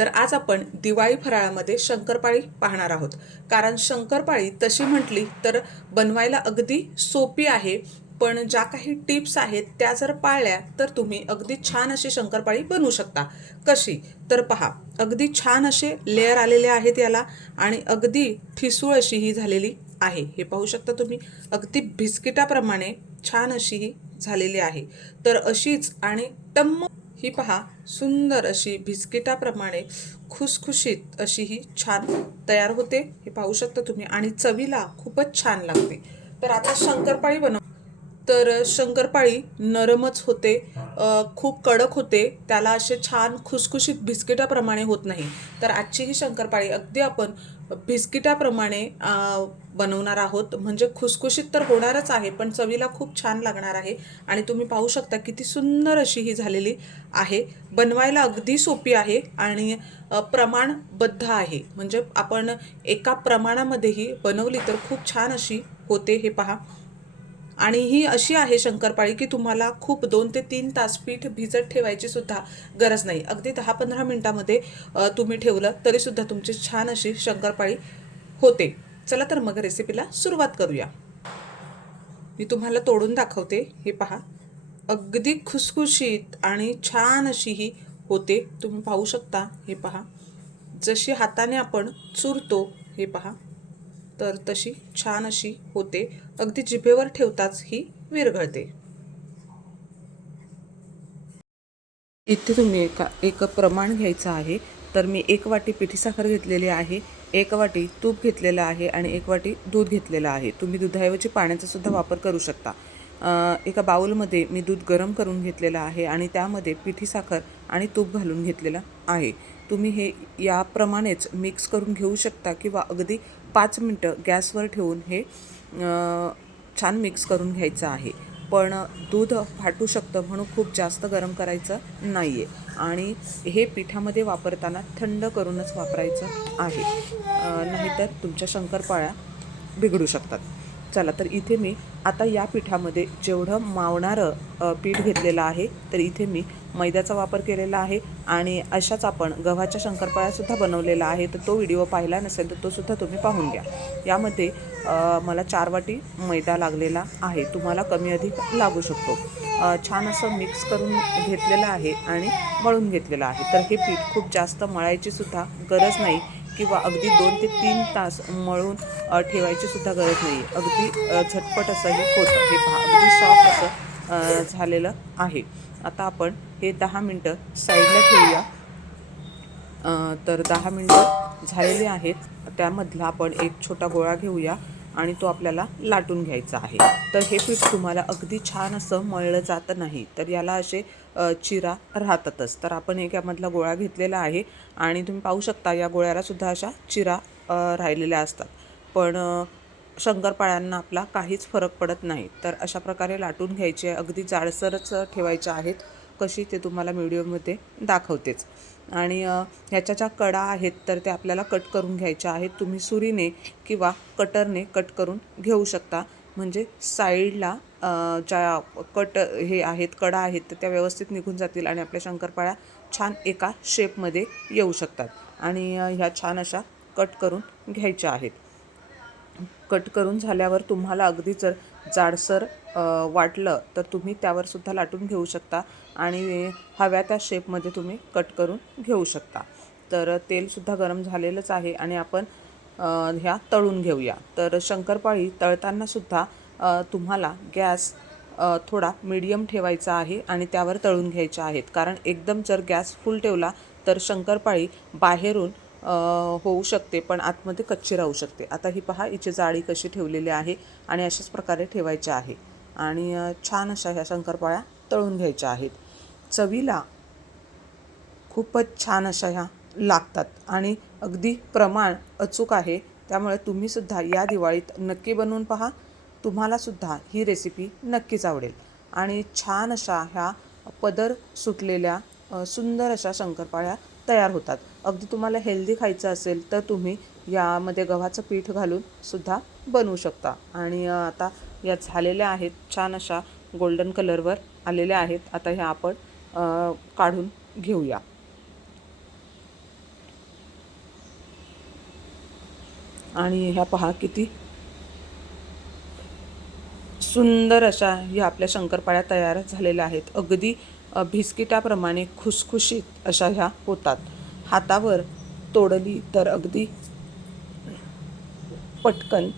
तर आज आपण दिवाळी फराळामध्ये शंकरपाळी पाहणार आहोत. कारण शंकरपाळी तशी म्हटली तर बनवायला अगदी सोपी आहे पण ज्या काही टिप्स आहेत त्या जर पाळल्या तर तुम्ही अगदी छान अशी शंकरपाळी बनवू शकता. कशी? तर पहा अगदी छान असे लेअर आलेले आहेत याला आणि अगदी ठिसूळ अशी ही झालेली आहे. हे पाहू शकता तुम्ही अगदी बिस्किटाप्रमाणे छान अशी ही झालेली आहे. तर अशीच आणि टम्म ही पहा सुंदर अशी बिस्किटाप्रमाणे खुसखुशीत अशी ही छान तयार होते. हे पाहू शकता तुम्ही. आणि चवीला खूपच छान लागते. तर आता शंकरपाळी बनव तर शंकरपाळी नरमच होते खूप कडक होते त्याला असे छान खुसखुशीत बिस्किटाप्रमाणे होत नाही. तर आजची ही शंकरपाळी अगदी आपण बिस्किटाप्रमाणे बनवणार आहोत. म्हणजे खुसखुशीत तर होणारच आहे पण चवीला खूप छान लागणार आहे आणि तुम्ही पाहू शकता किती सुंदर अशी ही झालेली आहे. बनवायला अगदी सोपी आहे आणि प्रमाणबद्ध आहे. म्हणजे आपण एका प्रमाणामध्येही बनवली तर खूप छान अशी होते हे पहा. आणि ही अशी आहे शंकरपाळी की तुम्हाला खूप दोन ते तीन तास पीठ भिजत ठेवायची सुद्धा गरज नाही. अगदी दहा पंधरा मिनटामध्ये तुम्ही ठेवलं तरीसुद्धा तुमची छान अशी शंकरपाळी होते. चला तर मग रेसिपीला सुरुवात करूया. मी तुम्हाला तोडून दाखवते. हे पहा. अगदी खुसखुशीत आणि छान अशी ही होते. तुम्ही पाहू शकता. हे पहा. जशी हाताने आपण चुरतो हे पहा. तर तशी छान अशी होते. अगदी जिभेवर ठेवताच ही विरघळते. इथे तुम्ही एका एक प्रमाण घ्यायचं आहे. तर मी एक वाटी पिठी साखर घेतलेली आहे एक वाटी तूप घेतलेलं आहे आणि एक वाटी दूध घेतलेलं आहे. तुम्ही दुधाऐवजी पाण्याचा सुद्धा वापर करू शकता. एका बाउलमध्ये मी दूध गरम करून घेतलेलं आहे आणि त्यामध्ये पिठी साखर आणि तूप घालून घेतलेलं आहे. तुम्ही हे याप्रमाणेच मिक्स करून घेऊ शकता किंवा अगदी पाच मिनटं गॅसवर ठेवून हे छान मिक्स करून घ्यायचं आहे. पण दूध फाटू शकतं म्हणून खूप जास्त गरम करायचं नाही आहे आणि हे पिठामध्ये वापरताना थंड करूनच वापरायचं आहे. नाहीतर तुमच्या शंकरपाळ्या बिघडू शकतात. चला तर इथे मी आता या पिठामध्ये जेवढं मावणारं पीठ घेतलेलं आहे तर इथे मी मैद्याचा वापर केलेला आहे आणि अशाच आपण गव्हाच्या शंकरपाळ्यासुद्धा बनवलेला आहे तर तो व्हिडिओ पाहिला नसेल तर तो सुद्धा तुम्ही पाहून घ्या. यामध्ये मला चार वाटी मैदा लागलेला आहे तुम्हाला कमी अधिक लागू शकतो. छान असं मिक्स करून घेतलेलं आहे आणि मळून घेतलेलं आहे तर हे पीठ खूप जास्त मळायचीसुद्धा गरज नाही. किंवा अगदी दोन ते तीन तास मळून ठेवायची सुद्धा गरज नाही अगदी झटपट असं हे होतं. हे पहा अगदी सॉफ्ट असं झालेलं आहे. आता आपण हे दहा मिनटं साईडला ठेवूया. तर दहा मिनटं झालेली आहेत. त्यामधला आपण एक छोटा गोळा घेऊया. आणि तो आपल्याला लाटून घ्यायचा आहे. तर हे पीठ तुम्हाला अगदी छान असं मळलं जातं नाही. तर याला असे चिरा राहतातच. तर आपण एक यामधला गोळा घेतलेला आहे आणि तुम्ही पाहू शकता या गोळ्यालासुद्धा अशा चिरा राहिलेल्या असतात. पण शंकरपाळ्यांना आपला काहीच फरक पडत नाही. तर अशा प्रकारे लाटून घ्यायचे. अगदी जाडसरच ठेवायचे आहेत. कशी ते तुम्हाला व्हिडिओमध्ये दाखवतेच. आणि ह्याच्या ज्या कडा आहेत तर त्या आपल्याला कट करून घ्यायच्या आहेत. तुम्ही सुरीने किंवा कटरने कट करून घेऊ शकता. म्हणजे साईडला ज्या कट हे आहेत कडा आहेत तर त्या व्यवस्थित निघून जातील आणि आपल्या शंकरपाळ्या छान एका शेपमध्ये येऊ शकतात. आणि ह्या छान अशा कट करून घ्यायच्या आहेत. कट करून झाल्यावर तुम्हाला अगदी जर जाडसर वाटलं तर तुम्ही त्यावर सुद्धा लाटून घेऊ शकता आणि हव्या त्या शेपमध्ये तुम्ही कट करून घेऊ शकता. तर तेलसुद्धा गरम झालेलंच आहे आणि आपण ह्या तळून घेऊया. तर शंकरपाळी तळतानासुद्धा तुम्हाला गॅस थोडा मीडियम ठेवायचा आहे आणि त्यावर तळून घ्यायच्या आहेत. कारण एकदम जर गॅस फुल ठेवला तर शंकरपाळी बाहेरून होऊ शकते पण आतमध्ये कच्ची राहू शकते. आता ही पहा हिची जाळी कशी ठेवलेली आहे आणि अशाच प्रकारे ठेवायची आहे. आणि छान अशा ह्या शंकरपाळ्या तळून घ्यायच्या आहेत. चवीला खूपच छान अशा ह्या लागतात आणि अगदी प्रमाण अचूक आहे. त्यामुळे तुम्हीसुद्धा या दिवाळीत नक्की बनवून पहा. तुम्हालासुद्धा ही रेसिपी नक्कीच आवडेल. आणि छान अशा ह्या पदर सुटलेल्या सुंदर अशा शंकरपाळ्या तयार होतात. अगदी तुम्हाला हेल्दी खायचं असेल तर तुम्ही यामध्ये गव्हाचं पीठ घालून सुद्धा बनवू शकता. आणि आता या झालेल्या आहेत छान अशा गोल्डन कलरवर आलेल्या आहेत. आता ह्या आपण काढून घेऊया. आणि ह्या पहा किती सुंदर अशा ह्या आपल्या शंकरपाळ्या तयार झालेल्या आहेत. अगदी बिस्किटाप्रमाणे खुसखुशीत अशा ह्या होतात. हातावर तोडली तर अगदी पटकन.